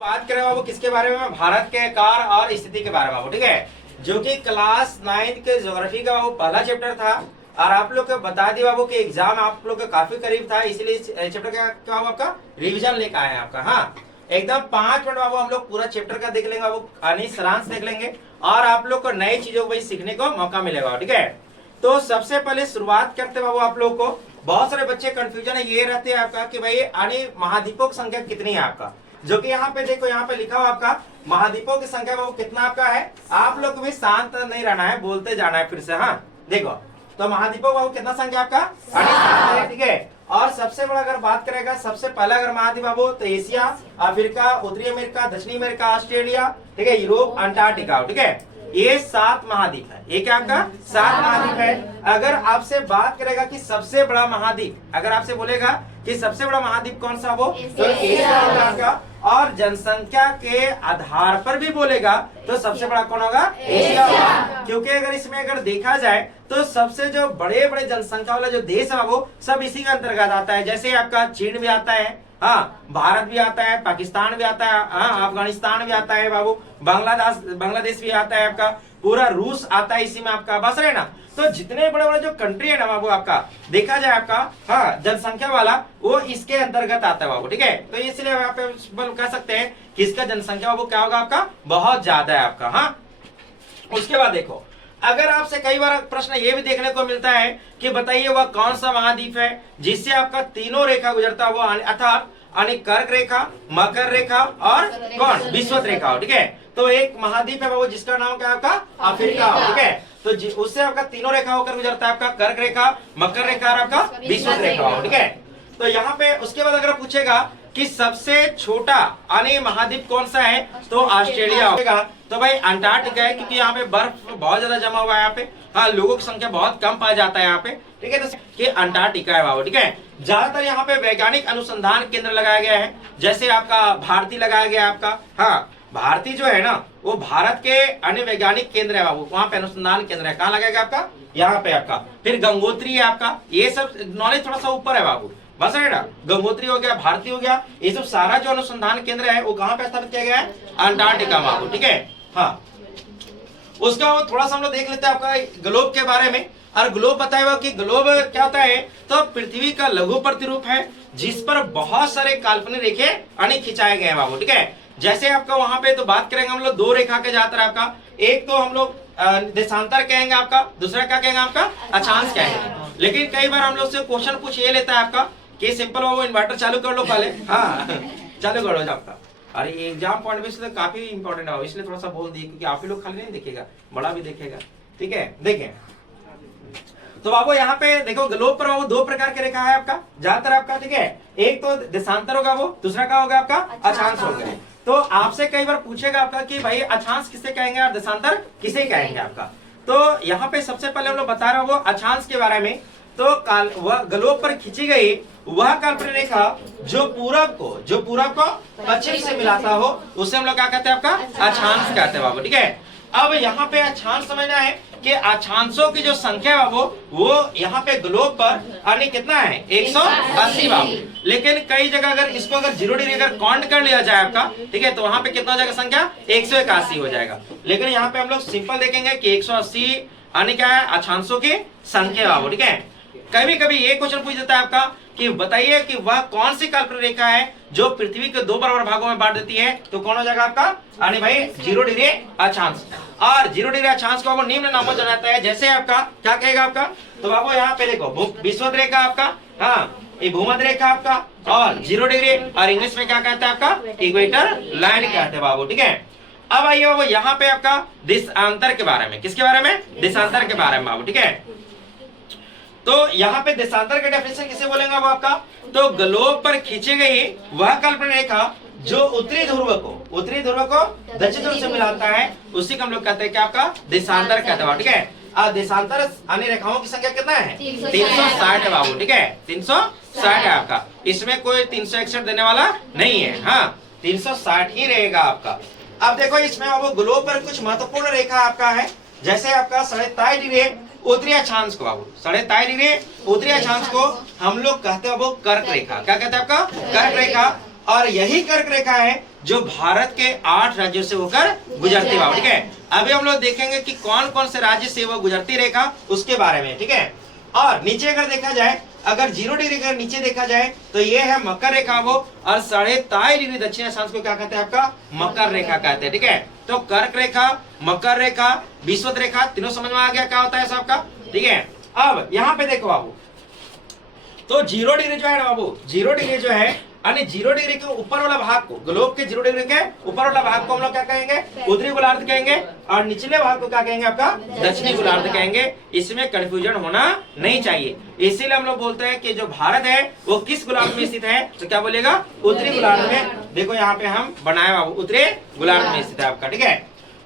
बात करें बाबू किसके बारे में, भारत के आकार और स्थिति के बारे में बाबू, ठीक है, जो कि क्लास 9 के ज्योग्राफी का वो पहला चैप्टर था। और आप लोग को बता दी बाबू कि एग्जाम आप लोग के काफी करीब था, इसलिए इस चैप्टर का क्या आपका रिवीजन लेकर आए हैं आपका। हाँ, एकदम 5 मिनट बाबू हम लोग पूरा चैप्टर का देख लेंगे बाबू, यानी सारांश देख लेंगे और आप लोग को नई चीजों को सीखने को मौका मिलेगा, ठीक है। तो सबसे पहले शुरुआत करते बाबू, आप लोग को बहुत सारे बच्चे कंफ्यूजन है ये रहते हैं आपका कि भाई यानी महाद्वीपों की संख्या कितनी है आपका, जो कि यहाँ पे देखो, यहाँ पे लिखा हुआ आपका महाद्वीपों की संख्या बाबू कितना आपका है। आप लोग को भी शांत नहीं रहना है, बोलते जाना है फिर से। हाँ देखो, तो महाद्वीपों बाबू कितना संख्या आपका 7 है, ठीक है। और सबसे बड़ा अगर बात करेगा, सबसे पहला अगर महाद्वीप बाबू तो एशिया, अफ्रीका, उत्तरी अमेरिका, दक्षिणी अमेरिका, ऑस्ट्रेलिया, ठीक है, यूरोप, अंटार्कटिका, ठीक है। ये 7 महाद्वीप है। ये क्या आपका 7 महाद्वीप है। अगर आपसे बात करेगा कि सबसे बड़ा महाद्वीप, अगर आपसे बोलेगा कि सबसे बड़ा महाद्वीप कौन सा, वो तो एशिया होगा आपका। और जनसंख्या के आधार पर भी बोलेगा तो सबसे बड़ा कौन होगा, एशिया होगा। क्योंकि अगर इसमें अगर देखा जाए तो सबसे जो बड़े बड़े जनसंख्या वाला जो देश है वो सब इसी के अंतर्गत आता है। जैसे आपका चीन भी आता है, हाँ, भारत भी आता है, पाकिस्तान भी आता है, हाँ, अफगानिस्तान भी आता है बाबू, बांग्लादेश भी आता है आपका, पूरा रूस आता है इसी में आपका, बस रहे ना। तो जितने बड़े बड़े जो कंट्री है ना बाबू आपका, देखा जाए आपका, हाँ, जनसंख्या वाला वो इसके अंतर्गत आता है बाबू, ठीक है। तो इसलिए यहाँ पे कह सकते हैं कि इसका जनसंख्या बाबू क्या होगा आपका, बहुत ज्यादा है आपका। हाँ, उसके बाद देखो, अगर आपसे कई बार प्रश्न ये भी देखने को मिलता है कि बताइए वह कौन सा महाद्वीप है जिससे आपका तीनों रेखा गुजरता है, वो अर्थात कर्क रेखा, मकर रेखा और कौन विषुवत रेखा, ठीक है। तो एक महाद्वीप है वो जिसका नाम क्या है आपका अफ्रीका, ठीक है। तो उससे आपका तीनों रेखा होकर गुजरता है, आपका कर्क रेखा, मकर रेखा और आपका विषुवत रेखा, ठीक है। तो यहाँ पे उसके बाद अगर पूछेगा कि सबसे छोटा यानी महाद्वीप कौन सा है, तो ऑस्ट्रेलिया होगा। तो भाई अंटार्कटिका है, क्योंकि यहाँ पे बर्फ बहुत ज्यादा जमा हुआ है यहाँ पे, हाँ, लोगों की संख्या बहुत कम पाया जाता है यहाँ पे, ठीक है। तो ये अंटार्कटिका है बाबू, ठीक है। ज्यादातर यहाँ पे वैज्ञानिक अनुसंधान केंद्र लगाया गया है, जैसे आपका भारती लगाया गया है आपका, हाँ, भारती जो है ना वो भारत के अन्य वैज्ञानिक केंद्र है बाबू, वहाँ पे अनुसंधान केंद्र है। कहाँ लगाएगा आपका, यहाँ पे आपका। फिर गंगोत्री है आपका, ये सब नॉलेज थोड़ा सा ऊपर है बाबू, बस है ना। गंगोत्री हो गया, भारती हो गया, ये सब सारा जो अनुसंधान केंद्र है वो कहाँ पे स्थापित किया गया है, अंटार्कटिका बाबू, ठीक है। हाँ, उसका थोड़ा सा हम लोग देख लेते हैं आपका ग्लोब के बारे में। और ग्लोब बताया हुआ कि ग्लोब क्या होता है, तो पृथ्वी का लघु प्रतिरूप है जिस पर बहुत सारे काल्पनिक रेखे यानी खिंचाए गए हैं बाबू, ठीक है। जैसे आपका वहां पे तो बात करेंगे हम लोग 2 रेखा के ज्यादातर आपका, एक तो हम लोग देशांतर कहेंगे आपका, दूसरा क्या कहेंगे आपका अक्षांश कहेंगे। लेकिन कई बार हम लोग से क्वेश्चन पूछ ये लेता है आपका कि सिंपल वो इन्वर्टर चालू कर लो पहले, हाँ चालू कर लो आपका। अरे एग्जाम पॉइंट में इसलिए काफी इंपॉर्टेंट है, इसलिए थोड़ा सा बोल दिए क्योंकि आप ही लोग खाली नहीं देखेगा, बड़ा भी देखेगा, ठीक है। देखें तो बाबू यहाँ पे देखो, ग्लोब पर बाबू 2 प्रकार के रेखा है आपका ज्यादातर आपका, ठीक है। एक तो देशांतर होगा वो, दूसरा क्या होगा आपका अक्षांश होगा। तो आपसे कई बार पूछेगा आपका कि भाई अक्षांश किसे कहेंगे और देशांतर किसे कहेंगे आपका। तो यहाँ पे सबसे पहले हम लोग बता रहा हूँ वो अक्षांश के बारे में। तो वह ग्लोब पर खींची गई वह काल्पनिक रेखा जो पूरब को पश्चिम से मिलाता हो, उसे हम लोग क्या कहते हैं आपका अक्षांश कहते हैं बाबू, ठीक है। अब यहाँ पे अक्षांश समझना है कि अक्षांशों की जो संख्या है वो यहाँ पे ग्लोब पर यानी कितना है 180 बाबू। लेकिन कई जगह अगर इसको अगर 0 डिग्री अगर काउंट कर लिया जाए आपका, ठीक है, तो वहां पे कितना हो जाएगा संख्या 181 हो जाएगा। लेकिन यहाँ पे हम लोग सिंपल देखेंगे कि 180 यानी क्या है अक्षांशों की संख्या बाबू, ठीक है। कभी कभी ये क्वेश्चन पूछ देता है आपका कि बताइए कि वह कौन सी काल्पनिक रेखा है जो पृथ्वी के 2 बराबर भागों में बांट देती है, तो कौन हो जाएगा आपका यानी भाई 0 डिग्री अक्षांश। और 0 डिग्री अक्षांश को निम्न नामों से जाता है, जैसे आपका क्या कहेगा आपका, तो बाबू यहाँ पे देखो विषुवत रेखा आपका, हाँ, ये भूमध्य रेखा आपका, और 0 डिग्री और इंग्लिश में क्या कहते हैं आपका इक्वेटर लाइन कहते हैं बाबू, ठीक है। अब आइए बाबू यहाँ पे आपका देशांतर के बारे में, किसके बारे में, देशांतर के बारे में बाबू, ठीक है। तो यहाँ पे देशांतर का डेफिनेशन किसे बोलेंगे वो आपका, तो ग्लोब पर खींची गई वह काल्पनिक रेखा जो उत्तरी ध्रुव को दक्षिण ध्रुव से मिलाता है, उसी को हम लोग कहते हैं कि आपका देशांतर कहते हैं, ठीक है। देशांतर अन्य रेखाओं की संख्या कितना है 360 है बाबू, ठीक है, 360 है आपका, इसमें कोई 361 देने वाला नहीं है, हाँ 360 ही रहेगा आपका। अब देखो इसमें बाबू ग्लोब पर कुछ महत्वपूर्ण रेखा आपका है, जैसे आपका 23.5 डिग्री उत्तरी अक्षांश को बाबू 23.5 डिग्री उत्तरी अक्षांश को हम लोग कहते हैं वो कर्क रेखा, क्या कहते हैं आपका कर्क रेखा। और यही कर्क रेखा है जो भारत के 8 राज्यों से होकर गुजरती है, ठीक है। अभी हम लोग देखेंगे कि कौन कौन से राज्य से वो गुजरती रेखा उसके बारे में, ठीक है। और नीचे अगर देखा जाए, अगर 0 डिग्री का नीचे देखा जाए तो ये है मकर रेखा वो, और 23.5 डिग्री दक्षिण अक्षांश को क्या कहते हैं आपका, मकर रेखा कहते हैं, ठीक है। तो कर्क रेखा, मकर रेखा, विषुवत रेखा, तीनों समझ में आ गया क्या होता है सबका, ठीक है। अब यहाँ पे देखो बाबू, तो 0 डिग्री जो है ना बाबू, 0 डिग्री जो है, यानी 0 डिग्री के ऊपर वाला भाग को, ग्लोब के 0 डिग्री के ऊपर वाला भाग को हम लोग क्या कहेंगे, उत्तरी गोलार्ध कहेंगे, और निचले भाग को क्या कहेंगे आपका, दक्षिणी गोलार्ध कहेंगे। इसमें कंफ्यूजन होना नहीं चाहिए, इसीलिए हम लोग बोलते हैं कि जो भारत है वो किस गोलार्ध में स्थित है, तो क्या बोलेगा, उत्तरी गोलार्ध में। देखो यहाँ पे हम बनाए बाबू, उत्तरी गोलार्ध में स्थित है आपका, ठीक है।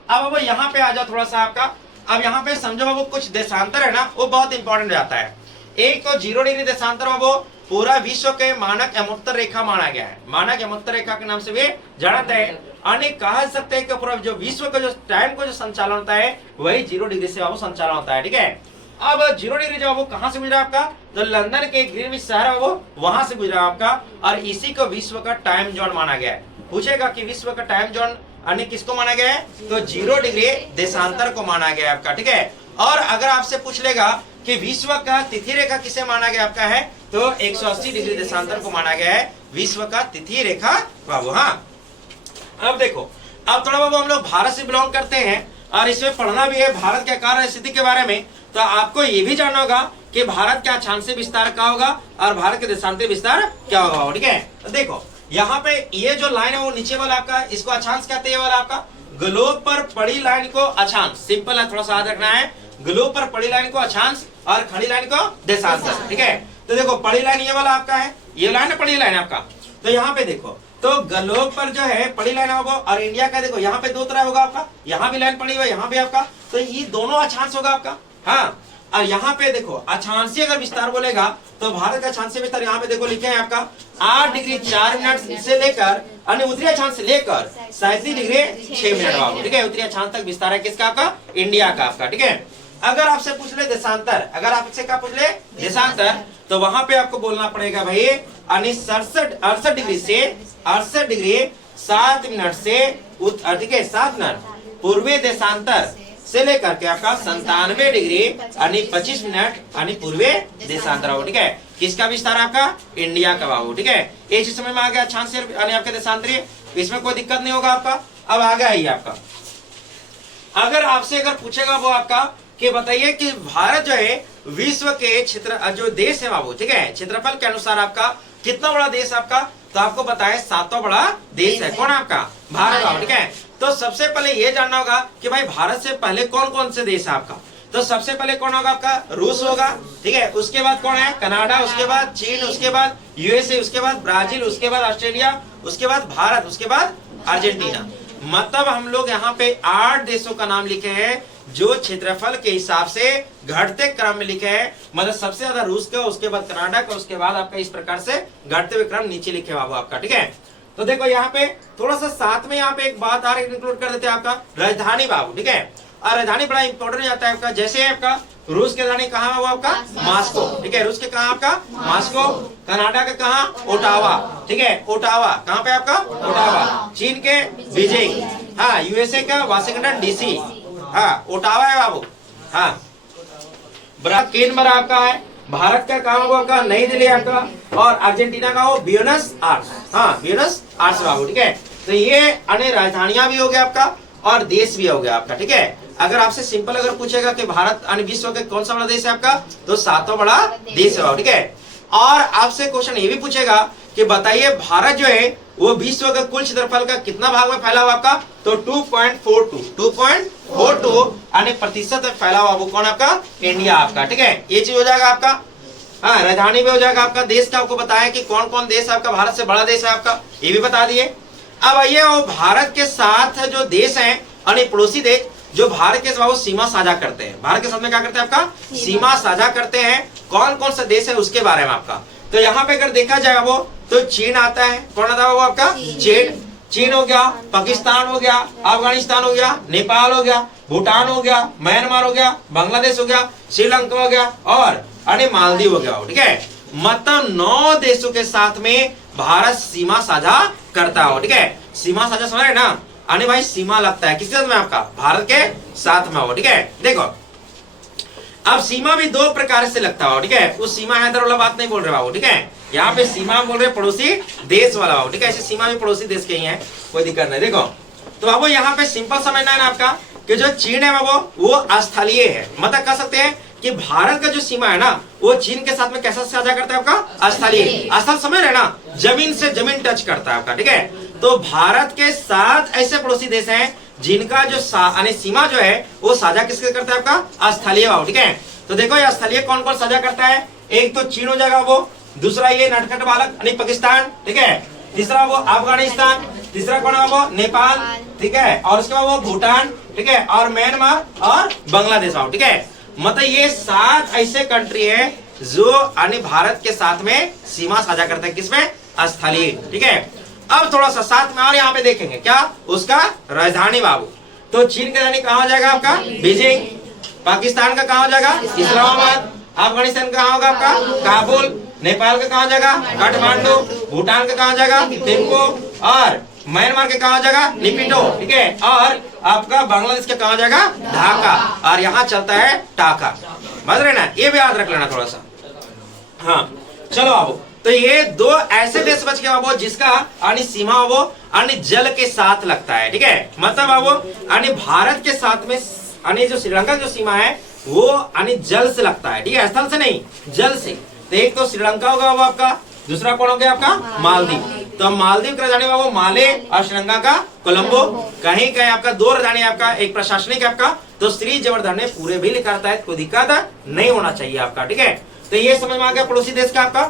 अब बाबू यहाँ पे आ जाओ थोड़ा सा आपका, अब यहाँ पे समझो बाबू कुछ देशांतर है ना, वो बहुत इंपॉर्टेंट हो जाता है। एक तो 0 डिग्री देशांतर बाबू पूरा विश्व के मानक यमोत्तर रेखा माना गया है, मानक यमोत्तर रेखा के नाम से भी जानत है। अन्य कह सकते हैं कि पूरा जो विश्व का जो टाइम को जो संचालन होता है वही 0 डिग्री से बाबू संचालन होता है, ठीक है। अब 0 डिग्री जो बाबू कहाँ से गुजरा आपका, तो लंदन के ग्रीनविच शहर है वो, वहां से गुजरा आपका, और इसी को विश्व का टाइम जोन माना गया है। पूछेगा कि विश्व का टाइम जोन अन्य किसको माना गया है, तो 0 डिग्री देशांतर को माना गया है आपका, ठीक है। और अगर आपसे पूछ लेगा कि विश्व का तिथि रेखा किसे माना गया आपका है, तो 180 डिग्री देशांतर को माना गया है विश्व का तिथि रेखा बाबू। हाँ, अब देखो, अब थोड़ा बाबू हम लोग भारत से बिलोंग करते हैं और इसमें पढ़ना भी है भारत के कार्य स्थिति के बारे में, तो आपको ये भी जानना होगा कि भारत का अक्षांशीय विस्तार क्या होगा और भारत के देशांतर विस्तार क्या होगा, ठीक है। तो देखो यहाँ पे ये जो लाइन है वो नीचे वाला आपका, इसको अक्षांश कहते हैं, वाला आपका ग्लोब पर पड़ी लाइन को अक्षांश, सिंपल है, थोड़ा सा याद रखना है, ग्लोब पर पड़ी लाइन को अक्षांश और खड़ी लाइन को देशांतर, ठीक है। तो देखो पड़ी लाइन ये वाला आपका है, ये लाइन है पड़ी लाइन आपका। तो यहाँ पे देखो, तो ग्लोब पर जो है पड़ी लाइन होगा, और इंडिया का देखो यहाँ पे 2 तरह होगा आपका, यहाँ भी लाइन पड़ी हुई है, यहाँ भी आपका, तो ये दोनों अक्षांश होगा आपका। हाँ, और यहाँ पे देखो अक्षांशीय अगर विस्तार बोलेगा तो भारत का अक्षांशीय विस्तार यहाँ पे देखो लिखे हैं आपका 8 डिग्री 4 मिनट से लेकर, अन्य उत्तरी अक्षांश से लेकर 37 डिग्री 6 मिनट बाबू, ठीक है। उत्तरी अक्षांश तक विस्तार है किसका, आपका, इंडिया का आपका, ठीक है। अगर आपसे पूछ ले देशांतर, अगर आपसे क्या पूछ ले देशांतर, तो वहां पे आपको बोलना पड़ेगा भाई, यानी 68 डिग्री से 68 डिग्री 7 मिनट से, ठीक है, 7 मिनट पूर्वी देशांतर से लेकर के आपका 97 डिग्री यानी 25 मिनट यानी पूर्वी देशांतर हो, ठीक है। किसका विस्तार आपका, इंडिया का बाबू, ठीक है। ये चीज समझ में आ गया, अक्षांशीय यानी आपके देशांतरीय, इसमें कोई दिक्कत नहीं होगा आपका। अब आ गया ही आपका, अगर आपसे अगर पूछेगा वो आपका कि बताइए कि भारत जो है विश्व के क्षेत्र जो देश है बाबू, ठीक है, क्षेत्रफल के अनुसार आपका कितना बड़ा देश आपका, तो आपको बताए 7वां बड़ा देश है, कौन आपका, भारत बाबू, ठीक है। तो सबसे पहले ये जानना होगा कि भाई भारत से पहले कौन कौन से देश है आपका, तो सबसे पहले कौन होगा आपका, रूस होगा, ठीक है। उसके बाद कौन है, कनाडा, उसके बाद चीन, उसके बाद यूएसए, उसके बाद ब्राजील, उसके बाद ऑस्ट्रेलिया, उसके बाद भारत, उसके बाद अर्जेंटीना। मतलब हम लोग यहाँ पे 8 देशों का नाम लिखे हैं जो क्षेत्रफल के हिसाब से घटते क्रम में लिखे हैं, मतलब सबसे ज्यादा रूस का, उसके बाद कनाडा का, उसके बाद आपका इस प्रकार से घटते हुए क्रम नीचे लिखे बाबू आपका, ठीक है। तो देखो यहाँ पे थोड़ा सा साथ में यहाँ पे एक बात और इंक्लूड कर देते हैं आपका, राजधानी बाबू, ठीक है। और राजधानी बड़ा इंपॉर्टेंट हो जाता है आपका, जैसे आपका रूस की राजधानी कहाँ है आपका, मॉस्को, ठीक है। रूस के कहाँ आपका, मॉस्को। कनाडा का कहाँ, ओटावा, ठीक है, ओटावा कहाँ पे आपका, ओटावा। चीन के बीजिंग, हाँ। यूएसए का वाशिंगटन डीसी, हाँ, ओटावा है बाबू, हाँ। केनबरा आपका है, भारत का कहाँ होगा आपका, नई दिल्ली आपका, और अर्जेंटीना का हो ब्यूनस आयर्स, हाँ, ब्यूनस आयर्स बाबू, ठीक है। तो ये अन्य राजधानियां भी हो गया आपका और देश भी हो गया आपका, ठीक है। अगर आपसे सिंपल अगर पूछेगा कि भारत अन्य विश्व के कौन सा बड़ा देश है आपका, तो 7वां बड़ा देश है, ठीक है। और आपसे क्वेश्चन ये भी पूछेगा कि बताइए भारत जो है वो विश्व का कुल क्षेत्रफल का कितना भाग में फैला हुआ आपका, तो 2.42 यानी प्रतिशत में फैला हुआ वो कौन आपका, इंडिया आपका, ठीक है। ये चीज हो जाएगा आपका, हाँ। राजधानी भी हो जाएगा आपका, देश का आपको बताया कि कौन कौन देश आपका भारत से बड़ा देश है आपका, ये भी बता दिए। अब आइए वो भारत के साथ जो देश है यानी पड़ोसी देश जो भारत के साथ सीमा साझा करते हैं, भारत के साथ में क्या करते हैं आपका, सीमा साझा करते हैं, कौन कौन सा देश है उसके बारे में आपका। तो यहाँ पे अगर देखा जाए वो, तो चीन आता है, कौन आता है वो आपका, चीन हो गया, पाकिस्तान हो गया, अफगानिस्तान हो गया, नेपाल हो गया, भूटान हो गया, म्यांमार हो गया, बांग्लादेश हो गया, श्रीलंका हो गया और अन्य मालदीव हो गया, ठीक है। मतलब 9 देशों के साथ में भारत सीमा साझा करता हो, ठीक है। सीमा साझा समझ रहे ना, यानी भाई सीमा लगता है किसके साथ में, आपका भारत के साथ में हो, ठीक है। देखो अब सीमा भी दो प्रकार से लगता हो, ठीक है। उस सीमा हैदर वाला बात नहीं बोल रहे बाबू, ठीक है। यहाँ पे सीमा बोल रहे पड़ोसी देश वाला बाबू, ठीक है। ऐसे सीमा भी पड़ोसी देश के ही है, कोई दिक्कत नहीं। देखो तो बाबू यहाँ पे सिंपल समझना है ना आपका कि जो चीन है बाबू वो स्थलीय है, मतलब कह सकते हैं कि भारत का जो सीमा है ना वो चीन के साथ में कैसा साझा करता है आपका, स्थलीय। स्थल समझ रहे ना, जमीन से जमीन टच करता है आपका, ठीक है। तो भारत के 7 ऐसे पड़ोसी देश हैं जिनका जो सीमा जो है वो साझा किसके करता है आपका, स्थलीय बाबू, ठीक है। तो देखो ये स्थलीय कौन कौन साझा करता है, एक तो चीन हो जाएगा वो, दूसरा ये नटखट बालक यानी पाकिस्तान, ठीक है। तीसरा वो अफगानिस्तान, तीसरा कौन है वो, नेपाल, ठीक है। और उसके बाद वो भूटान, ठीक है, और म्यांमार और बांग्लादेश, ठीक है। मतलब ये 7 ऐसे कंट्री है जो यानी भारत के साथ में सीमा साझा करते हैं, किसमें, स्थलीय, ठीक है। अब थोड़ा सा साथ में और यहाँ पे देखेंगे क्या, उसका राजधानी बाबू। तो चीन का राजधानी कहाँ हो जाएगा आपका, बीजिंग। पाकिस्तान का कहाँ हो जाएगा, इस्लामाबाद। अफगानिस्तान का कहाँ होगा आपका, काबुल। नेपाल का कहाँ हो जाएगा, काठमांडू। भूटान का कहाँ हो जाएगा, थिम्पू। और म्यांमार के कहाँ हो जाएगा, निपिटो, ठीक है। और आपका बांग्लादेश के कहाँ हो जाएगा, ढाका। और यहाँ चलता है टाका, समझ रहे ना, ये भी याद रख लेना थोड़ा सा। हाँ चलो बाबू, तो ये 2 ऐसे देश बच गए बाबू जिसका यानी सीमा वो यानी जल के साथ लगता है, ठीक है। मतलब बाबू यानी भारत के साथ में यानी जो श्रीलंका की जो सीमा है वो यानी जल से लगता है, ठीक है, स्थल से नहीं, जल से। तो एक तो श्रीलंका होगा वो आपका, दूसरा कौन हो गया आपका, मालदीव। तो मालदीव का राजधानी बाबू माले और श्रीलंका का कोलंबो। कहीं कहीं आपका 2 राजधानी आपका, एक प्रशासनिक आपका। तो श्री जवर्धन ने पूरे भी लिखा रहता है, कोई दिक्कत नहीं होना चाहिए आपका, ठीक है। तो ये समझ में आ गया पड़ोसी देश का आपका।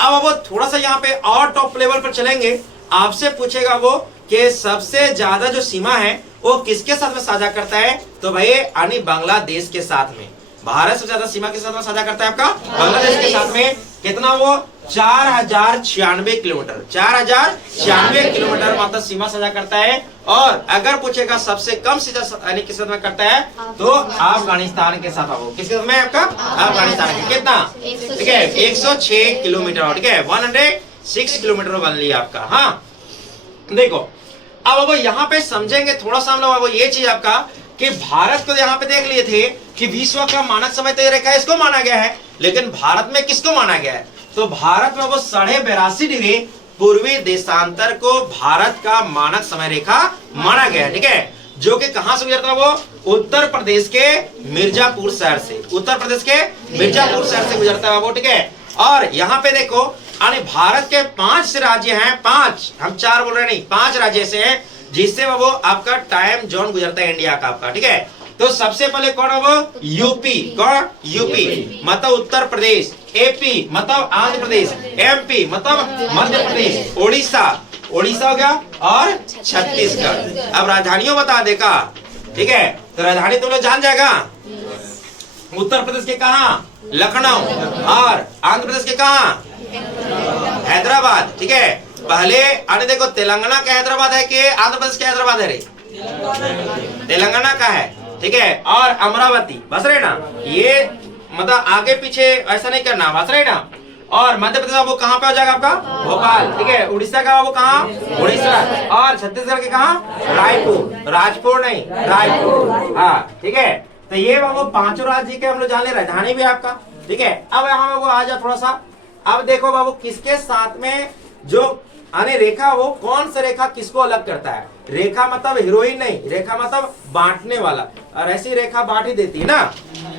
अब वो थोड़ा सा यहाँ पे और टॉप लेवल पर चलेंगे, आपसे पूछेगा वो कि सबसे ज्यादा जो सीमा है वो किसके साथ में साझा करता है, तो भाई यानी बांग्लादेश के साथ में। भारत सबसे ज्यादा सीमा के साथ में साझा करता है आपका, बांग्लादेश के साथ में। कितना वो, 4096 किलोमीटर, 4096 किलोमीटर मतलब सीमा साझा करता है। और अगर पूछेगा सबसे कम यानी किस साथ में करता है, तो अफगानिस्तान के साथ। हो किसके साथ में आपका, अफगानिस्तान के। कितना, ठीक है, 106 किलोमीटर, ठीक है, 106 किलोमीटर बन लिया आपका। हाँ देखो अब वो यहाँ पे समझेंगे थोड़ा सा हम लोग ये चीज आपका कि भारत को यहाँ पे देख लिए थे कि विश्व का मानक समय तय रेखा इसको माना गया है, लेकिन भारत में किसको माना गया है, तो भारत में वो 82.5 डिग्री पूर्वी देशांतर को भारत का मानक समय रेखा माना गया है, ठीक है। जो कि कहां से गुजरता है, वो उत्तर प्रदेश के मिर्जापुर शहर से, उत्तर प्रदेश के मिर्जापुर शहर से गुजरता है वो, ठीक है। और यहाँ पे देखो यानी भारत के 5 राज्य हैं, 5, हम 4 बोल रहे नहीं, 5 राज्य ऐसे हैं जिससे वो आपका टाइम जोन गुजरता है इंडिया का आपका, ठीक है। तो सबसे पहले कौन है वो, यूपी। कौन, यूपी मतलब उत्तर प्रदेश। एपी मतलब आंध्र प्रदेश। एमपी मतलब मध्य प्रदेश। उड़ीसा, उड़ीसा हो गया, और छत्तीसगढ़। अब राजधानियों बता देगा, ठीक है। तो राजधानी तुम लोग जान जाएगा, उत्तर प्रदेश के कहा, लखनऊ। और आंध्र प्रदेश के कहा, हैदराबाद, ठीक है। पहले अरे देखो तेलंगाना का हैदराबाद है कि आंध्र प्रदेश का हैदराबाद है रे, तेलंगाना का है, ठीक है। और अमरावती, बस रहे ना, ये मतलब आगे पीछे ऐसा नहीं करना, बस रहे ना। और मध्य प्रदेश वो कहाँ पे हो जाएगा आपका, भोपाल, ठीक है। उड़ीसा का वो कहाँ, उड़ीसा। और छत्तीसगढ़ के कहाँ, रायपुर, राजपुर नहीं, रायपुर, हाँ ठीक है। तो ये वो 5 राज्य के हम लोग जान ले, राजधानी भी आपका, ठीक है। अब यहाँ वो आ जाए थोड़ा सा, अब देखो बाबू किसके साथ में जो यानी रेखा, वो कौन सा रेखा किसको अलग करता है। रेखा मतलब हीरोइन नहीं, रेखा मतलब बांटने वाला, और ऐसी रेखा बांट ही देती है ना।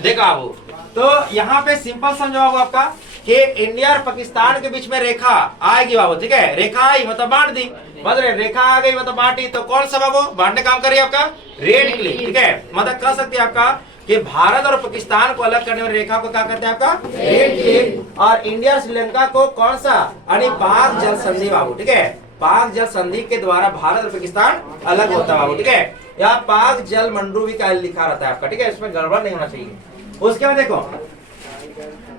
देखो बाबू, तो यहाँ पे सिंपल समझो बाबू आपका कि इंडिया और पाकिस्तान के बीच में रेखा आएगी बाबू, ठीक है। रेखा आई मतलब बांट दी, मतलब रेखा आ गई मतलब बांटी, तो कौन सा बाबू बांटने काम कर रही है आपका, रेड क्लिक, ठीक है। मतलब कह सकते हैं आपका कि भारत और पाकिस्तान को अलग करने वाली रेखा को क्या कहते हैं आपका, रेड क्लिक। और इंडिया और श्रीलंका को कौन सा, यानी पाक जल संधि बाबू, ठीक है। पाक जल संधि के द्वारा भारत और पाकिस्तान अलग होता है बाबू, ठीक है। यहाँ पाक जल मंडू भी लिखा रहता है आपका, ठीक है, इसमें गड़बड़ नहीं होना चाहिए। उसके बाद देखो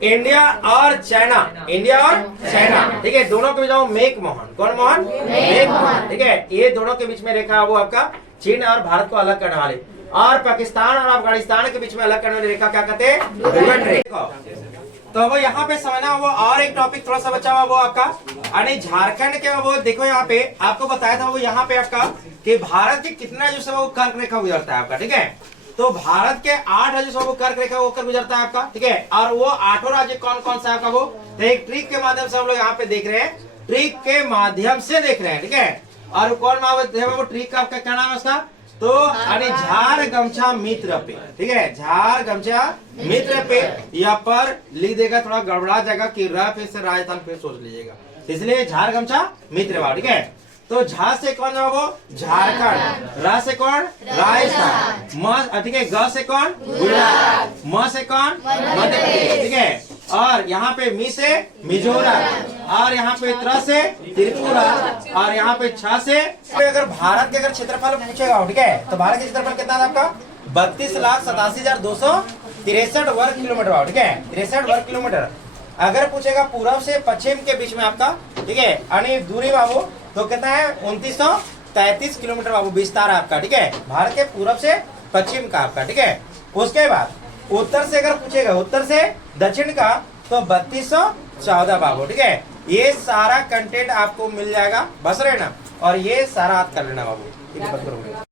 इंडिया और चाइना, इंडिया और चाइना, ठीक है, दोनों के बीच मेक मोहन, कौन मोहन, मेक मोहन, ठीक है। ये दोनों के बीच में रेखा वो आपका चीन और भारत को अलग करने वाले। और पाकिस्तान और अफगानिस्तान के बीच में अलग करने वाली रेखा क्या कहते हैं, रिबन रेखा। तो वो यहाँ पे समझना, वो और एक टॉपिक थोड़ा सा बचा हुआ वो आपका यानी झारखंड के वो देखो यहाँ पे आपको बताया था वो यहाँ पे आपका कि भारत के कितना जो है वो कर्क रेखा गुजरता है आपका, ठीक है। तो भारत के 8 जो है वो कर्क रेखा वो कर गुजरता है आपका, ठीक है। और वो 8 राज्य कौन कौन सा है आपका वो, तो एक ट्रिक के माध्यम से हम लोग यहाँ पे देख रहे हैं, ट्रिक के माध्यम से देख रहे हैं, ठीक है। और कौन वो ट्रिक का आपका क्या नाम है उसका, तो अरे झार गमछा मित्र पे, ठीक है, झार गमछा मित्र पे। यहाँ पर लिख देगा, थोड़ा गड़बड़ा जाएगा कि र पे से राजस्थान पे सोच लीजिएगा, इसलिए झार गमछा मित्र वाला, ठीक है। तो झा से कौन है वो, झारखंड। रा से कौन, राजस्थान। म ठीक है, ग से कौन, गुजरात। म से कौन, मध्य प्रदेश, ठीक है। और यहाँ पे मी से मिजोरम, और यहाँ पे त्र से त्रिपुरा, और यहाँ पे छ से, अगर भारत के अगर क्षेत्रफल पूछेगा, ठीक है, तो भारत का क्षेत्रफल कितना था आपका, 32,87,263 वर्ग किलोमीटर, ठीक है, 63 वर्ग किलोमीटर। अगर पूछेगा पूर्व से पश्चिम के बीच में आपका, ठीक है, यानी दूरी बाबू, तो कितना है 2933 किलोमीटर बाबू विस्तार आपका, ठीक है, भारत के पूर्व से पश्चिम का आपका, ठीक है। उसके बाद उत्तर से अगर पूछेगा, उत्तर से दक्षिण का, तो 3214 बाबू, ठीक है। ये सारा कंटेंट आपको मिल जाएगा, बस रहे ना, और ये सारा याद कर लेना बाबू, ठीक है, बस करोगे।